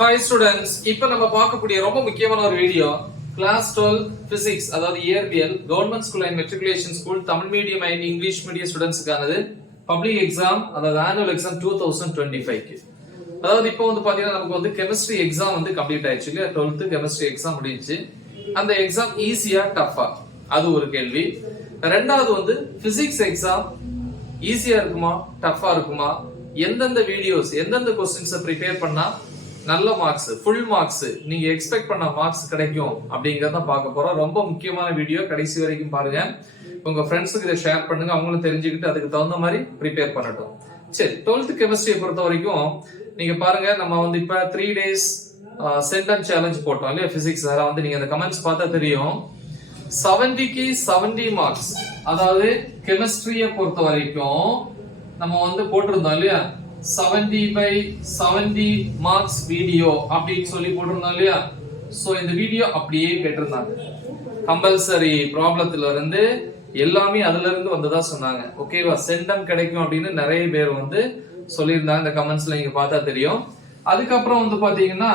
Hi students, இப்போ நம்ம பார்க்கக்கூடிய ரொம்ப முக்கியமான ஒரு வீடியோ கிளாஸ் 12 பிசிக்ஸ், அதாவது இயற்பியல், government school and matriculation school, Tamil medium and English medium ஸ்டூடெண்ட்ஸ்க்கானது பப்ளிக் எக்ஸாம், அதாவது ஆனுவல் எக்ஸாம் 2025. அதாவது இப்போ வந்து பாத்தீங்கன்னா நமக்கு வந்து கெமிஸ்ட்ரி எக்ஸாம் வந்து கம்ப்ளீட் ஆயிடுச்சு இல்லையா? 12th கெமிஸ்ட்ரி எக்ஸாம் முடிஞ்சிச்சு. அந்த எக்ஸாம் ஈஸியா டஃபா, அது ஒரு கேள்வி. ரெண்டாவது வந்து பிசிக்ஸ் எக்ஸாம் ஈஸியா இருக்குமா டஃபா இருக்குமா, எந்தெந்த வீடியோஸ் எந்தெந்த கொஸ்டின்ஸ் ப்ரிப்பேர் பண்ணா நல்ல மார்க்ஸ், ஃபுல் மார்க்ஸ், நீங்க எக்ஸ்பெக்ட் பண்ண மார்க்ஸ் கிடைக்கும் அப்படிங்கறத பார்க்க போறோம். ரொம்ப முக்கியமான வீடியோ, கடைசி வரைக்கும் பாருங்க. உங்க ஃப்ரெண்ட்ஸுக்கு இதை ஷேர் பண்ணுங்க, அவங்களும் தெரிஞ்சுக்கிட்டு அதுக்கு தகுந்த மாதிரி ப்ரிப்பேர் பண்ணட்டும். சரி, 12th கெமிஸ்ட்ரியை பொறுத்த வரைக்கும் நீங்க பாருங்க, நம்ம வந்து இப்ப 3 days சென்டென்ஸ் சேலஞ்ச் போட்டோம் இல்லையா பிசிக்ஸ். அதில் வந்து நீங்க அந்த கமெண்ட்ஸ் பார்த்தா தெரியும், 70க்கு 70 மார்க்ஸ், அதாவது கெமிஸ்ட்ரியை பொறுத்த வரைக்கும் நம்ம வந்து போட்டிருந்தோம் இல்லையா, 70/70 மார்க்ஸ் வீடியோ அப்படின்னு சொல்லி போட்டிருந்தோம் இல்லையா. சோ இந்த வீடியோ அப்படியே கேட்டிருந்தாங்க. கம்பல்சரி ப்ராப்ளத்துல இருந்து எல்லாமே அதுல இருந்து வந்ததா சொன்னாங்க. ஓகேவா? சென்டம் கிடைக்கும் அப்படின்னு நிறைய பேர் வந்து சொல்லியிருந்தாங்க. இந்த கமெண்ட்ஸ்ல நீங்க பார்த்தா தெரியும். அதுக்கப்புறம் வந்து பாத்தீங்கன்னா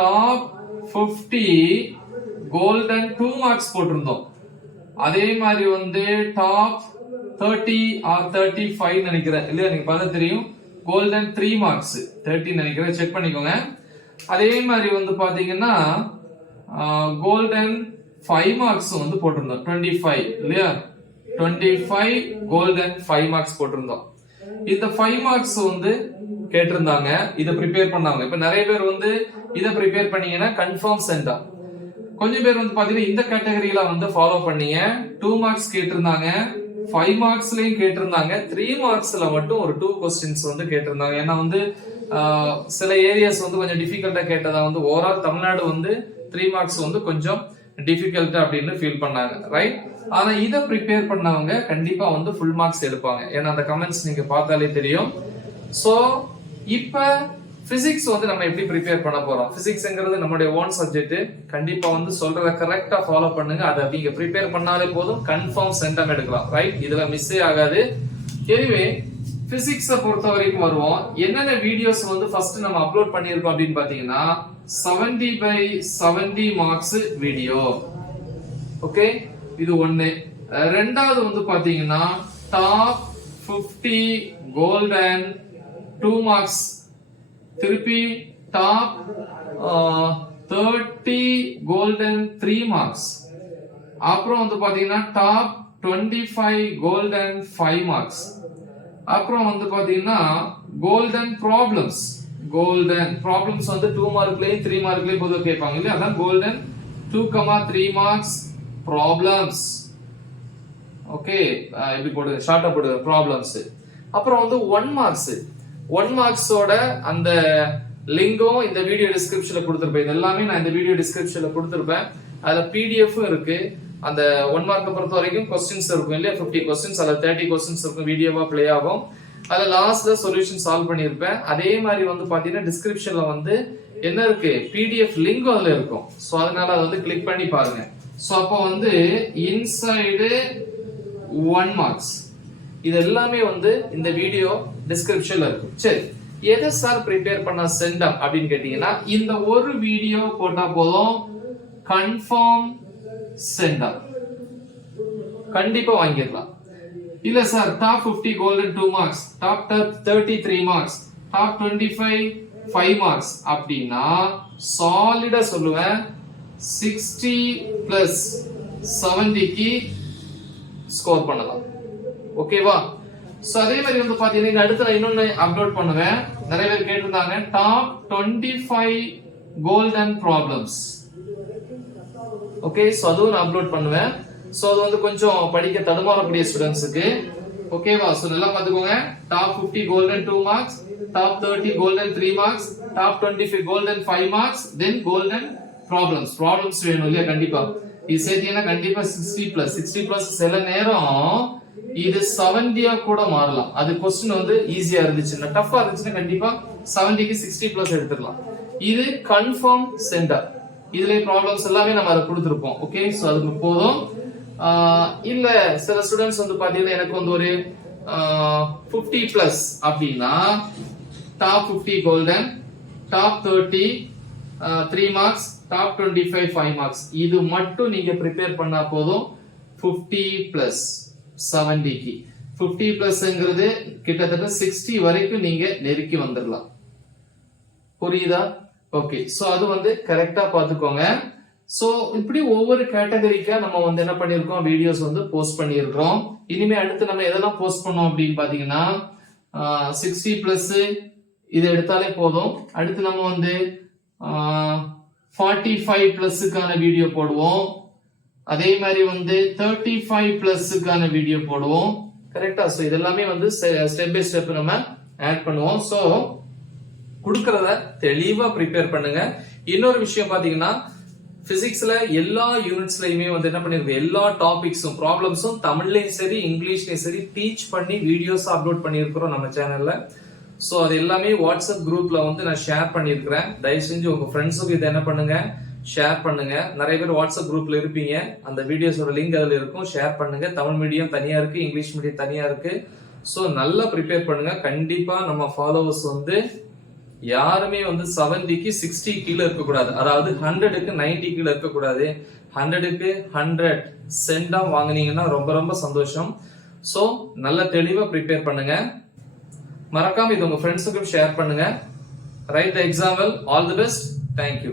டாப் 50 கோல்டன் 2 மார்க்ஸ் போட்டிருந்தோம். அதே மாதிரி வந்து டாப் 30 or 35 நினைக்கிறேன் இல்லையா, நீங்க பார்த்தா தெரியும். கோல்டன் 3 மார்க்ஸ் 30 நினைக்கிறேன், செக் பண்ணிக்கோங்க. அதே மாதிரி வந்து பாத்தீங்கன்னா கோல்டன் 5 மார்க்ஸ் வந்து போட்டிருந்தோம், 25 இல்லையா, 25 கோல்டன் 5 மார்க்ஸ் போட்டிருந்தோம். இந்த 5 மார்க்ஸ் வந்து கேட்டிருந்தாங்க, இதை ப்ரிப்பேர் பண்ணாங்க. இப்ப நிறைய பேர் வந்து இதை ப்ரிப்பேர் பண்ணீங்கன்னா கன்ஃபார்ம் சென்டா. கொஞ்சம் பேர் வந்து பாத்தீங்கன்னா இந்த கேட்டகரியில வந்து ஃபாலோ பண்ணீங்க. 2 மார்க்ஸ் கேட்டிருந்தாங்க, 5 மார்க்ஸ்லயும் கேட்டிருந்தாங்க, 3 மார்க்ஸ்ல மட்டும் ஒரு 2 கொஸ்டின்ஸ் வந்து கேட்டிருந்தாங்க. ஏன்னா வந்து சில ஏரியாஸ் வந்து கொஞ்சம் டிஃபிகல்ட்டா கேட்டதா வந்து ஓவரால் தமிழ்நாடு வந்து 3 மார்க்ஸ் வந்து கொஞ்சம் டிஃபிகல்ட் அப்படின்னு ஃபீல் பண்ணாங்க, ரைட்? ஆனா இதை ப்ரிப்பேர் பண்ணவங்க கண்டிப்பா வந்து ஃபுல் மார்க்ஸ் எடுப்பாங்க. ஏன்னா அந்த கமெண்ட்ஸ் நீங்க பார்த்தாலே தெரியும். சோ இப்ப பிசிக்ஸ் வந்து நம்ம எப்படி ப்ரிப்பேர் பண்ண போறோம்? பிசிக்ஸ்ங்கிறது நம்மளுடைய ஓன் சப்ஜெக்ட். கண்டிப்பா வந்து சொல்றத கரெக்டா ஃபாலோ பண்ணுங்க. அதை நீங்க ப்ரிப்பேர் பண்ணாலே போதும், கன்ஃபார்ம் சென்டம் எடுக்கலாம், ரைட்? இதுல மிஸ்ஸே ஆகாது. எனிவே பிசிக்ஸை பொறுத்த வரைக்கும் வருவோம். என்னென்ன வீடியோஸ் வந்து ஃபர்ஸ்ட் நம்ம அப்லோட் பண்ணியிருக்கோம் அப்படின்னு பாத்தீங்கன்னா 70/70 மார்க்ஸ் வீடியோ. ஓகே, இது ஒண்ணு. ரெண்டாவது வந்து பாத்தீங்கன்னா டாப் 50 கோல்டன் 2 மார்க்ஸ், திருப்பி டாப் 30 கோல்டன் 3 மார்க்ஸ், அப்புறம் வந்து பாத்தீங்கன்னா டாப் 25 கோல்டன் 5 மார்க்ஸ், அப்புறம் வந்து பாத்தீங்கன்னா கோல்டன் ப்ராப்ளம்ஸ். கோல்டன் ப்ராப்ளம்ஸ் வந்து 2 மார்க்லயும் 3 மார்க்லயும் பொதுவாக கேட்பாங்க இல்லையா, அதான் கோல்டன் 2,3 மார்க்ஸ் ப்ராப்ளம்ஸ். ஓகே, இப்படி போடுங்க, ஷார்ட்டா போடுங்க ப்ராப்ளம்ஸ். அப்புறம் வந்து 1 மார்க்ஸ், 1 மார்க்ஸோட அந்த லிங்கும் இந்த வீடியோ டிஸ்கிரிப்ஷன்ல கொடுத்திருப்பேன். இது எல்லாமே நான் இந்த வீடியோ டிஸ்கிரிப்ஷன்ல கொடுத்திருப்பேன். அதுல PDF இருக்கு. அந்த 1 மார்க் பொறுத்த வரைக்கும் கொஸ்டின்ஸ் இருக்கும் இல்லையா, 50 கொஸ்டின்ஸ், அதுல 30 கொஸ்டின்ஸ் இருக்கும், வீடியோவா பிளே ஆகும். அதுல லாஸ்ட்ல சொல்யூஷன் சால்வ் பண்ணியிருப்பேன். அதே மாதிரி வந்து பாத்தீங்கன்னா டிஸ்கிரிப்ஷன்ல வந்து என்ன இருக்கு, PDF லிங்க் அதுல இருக்கும். சோ அதனால அதை வந்து கிளிக் பண்ணி பாருங்க. சோ அப்போ வந்து இன்சைடு 1 மார்க்ஸ் இது எல்லாமே வந்து இந்த வீடியோ டிஸ்கிரிப்ஷன்ல இருக்கும். சரி, எதை சார் ப்ரிப்பேர் பண்ண சென்டம் அப்படின்னு கேட்டீங்கன்னா இந்த ஒரு வீடியோ போட்டா போதும், கன்ஃபார்ம் சென்டம் கண்டிப்பா வாங்கிடலாம். இல்ல sir top 50 golden 2 marks, top 33 marks, top 25 5 marks அப்படின்னா சாலிடா சொல்லுவேன் 60+70க்கு ஸ்கோர் பண்ணலாம். ஓகேவா? சோ அதே மாதிரி வந்து பாத்தீங்கன்னா அடுத்து நான் இன்னொன்னு அப்லோட் பண்ணுவேன். நிறைய பேர் கேட்டிருந்தாங்க top 25 golden problems. Okay, so அதுவும் நான் அப்லோட் பண்ணுவேன். சோ அது வந்து கொஞ்சம் படிக்க தடுமாறக்கூடிய ஸ்டூடண்ட்ஸ்க்கு. ஓகேவா? சோ நல்லா பாத்துக்கோங்க. Top 50 golden 2 marks, top 30 golden 3 marks, top 25 golden 5 marks, then golden problems. Problems வேணும் இல்லையா? கண்டிப்பா இது சேர்த்தீங்கன்னா கண்டிப்பா 60+. சில நேரம் இது 70 கூட மாறலாம். அது கொஸ்டின் வந்து ஈஸியா இருந்துச்சுன்னா, டஃபா இருந்துச்சுன்னா கண்டிப்பா 70க்கு 60+ எடுத்துக்கலாம். இது கன்ஃபார்ம் சென்டர். இதுல ப்ராப்ளம்ஸ் எல்லாமே நம்ம அதை கொடுத்திருப்போம். ஓகே, சோ அதுக்கு போதும். இல்ல சில ஸ்டூடெண்ட்ஸ் வந்து பாத்தீங்கன்னா எனக்கு வந்து ஒரு 50+ அப்படின்னா top 50 golden top 30 3 marks, top 25 5 marks. இது மட்டும் நீங்க ப்ரிப்பேர் பண்ணா போதும் 50 பிளஸ் 70க்கு. 50 பிளஸ்ங்கிறது கிட்டத்தட்ட 60 வரைக்கும் நீங்க நெருக்கி வந்துடலாம். புரியுதா? ஓகே, சோ அது வந்து கரெக்டா பாத்துக்கோங்க. சோ இப்படி ஒவ்வொரு கேட்டகரிக்கா நம்ம வந்து என்ன பண்ணிருக்கோம், வீடியோஸ் வந்து போஸ்ட் பண்ணிருக்கோம். இனிமே அடுத்து நம்ம எதெல்லாம் போஸ்ட் பண்ணோம் அப்படின்னு பாத்தீங்கன்னா 60 பிளஸ் இது எடுத்தாலே போதும். அடுத்து நம்ம வந்து 45 பிளஸ்க்கான வீடியோ போடுவோம். அதே மாதிரி வந்து 35 பிளஸ்க்கான வீடியோ போடுவோம். கரெக்டா? சோ இதெல்லாமே வந்து ஸ்டெப் பை ஸ்டெப் நம்ம ஆட் பண்ணுவோம். சோ குடுக்கறத தெளிவா ப்ரிப்பேர் பண்ணுங்க. இன்னொரு விஷயம் பாத்தீங்கன்னா பிசிக்ஸ்ல எல்லா யூனிட்ஸ்லயுமே வந்து என்ன பண்ணிருக்கு, எல்லா டாபிக்ஸும் ப்ராப்ளம்ஸும் தமிழ்லயும் சரி இங்கிலீஷ்லயும் சரி டீச் பண்ணி வீடியோஸ் அப்லோட் பண்ணியிருக்கிறோம் நம்ம சேனல்ல. சோ அது எல்லாமே வாட்ஸ்அப் குரூப்ல வந்து நான் ஷேர் பண்ணியிருக்கிறேன். தயவு செஞ்சு உங்க ஃப்ரெண்ட்ஸுக்கு இதை என்ன பண்ணுங்க, ஷேர் பண்ணுங்க. நிறைய பேர் வாட்ஸ்அப் குரூப்ல இருப்பீங்க, அந்த வீடியோஸோட லிங்க் அதுல இருக்கும், ஷேர் பண்ணுங்க. தமிழ் மீடியம் தனியா இருக்கு, இங்கிலீஷ் மீடியம் தனியா இருக்கு. சோ நல்லா ப்ரிப்பேர் பண்ணுங்க. கண்டிப்பா நம்ம ஃபாலோவர்ஸ் வந்து யாருமே வந்து 70க்கு 60 கீழே இருக்கக்கூடாது. அதாவது 100க்கு 90 கீழே இருக்கக்கூடாது. 100க்கு 100 சென்டா வாங்குனீங்கன்னா ரொம்ப ரொம்ப சந்தோஷம். சோ நல்ல தெளிவா ப்ரிப்பேர் பண்ணுங்க. மறக்காம இது உங்க ஃப்ரெண்ட்ஸுக்கும் ஷேர் பண்ணுங்க. Right the example. All the best. Thank you.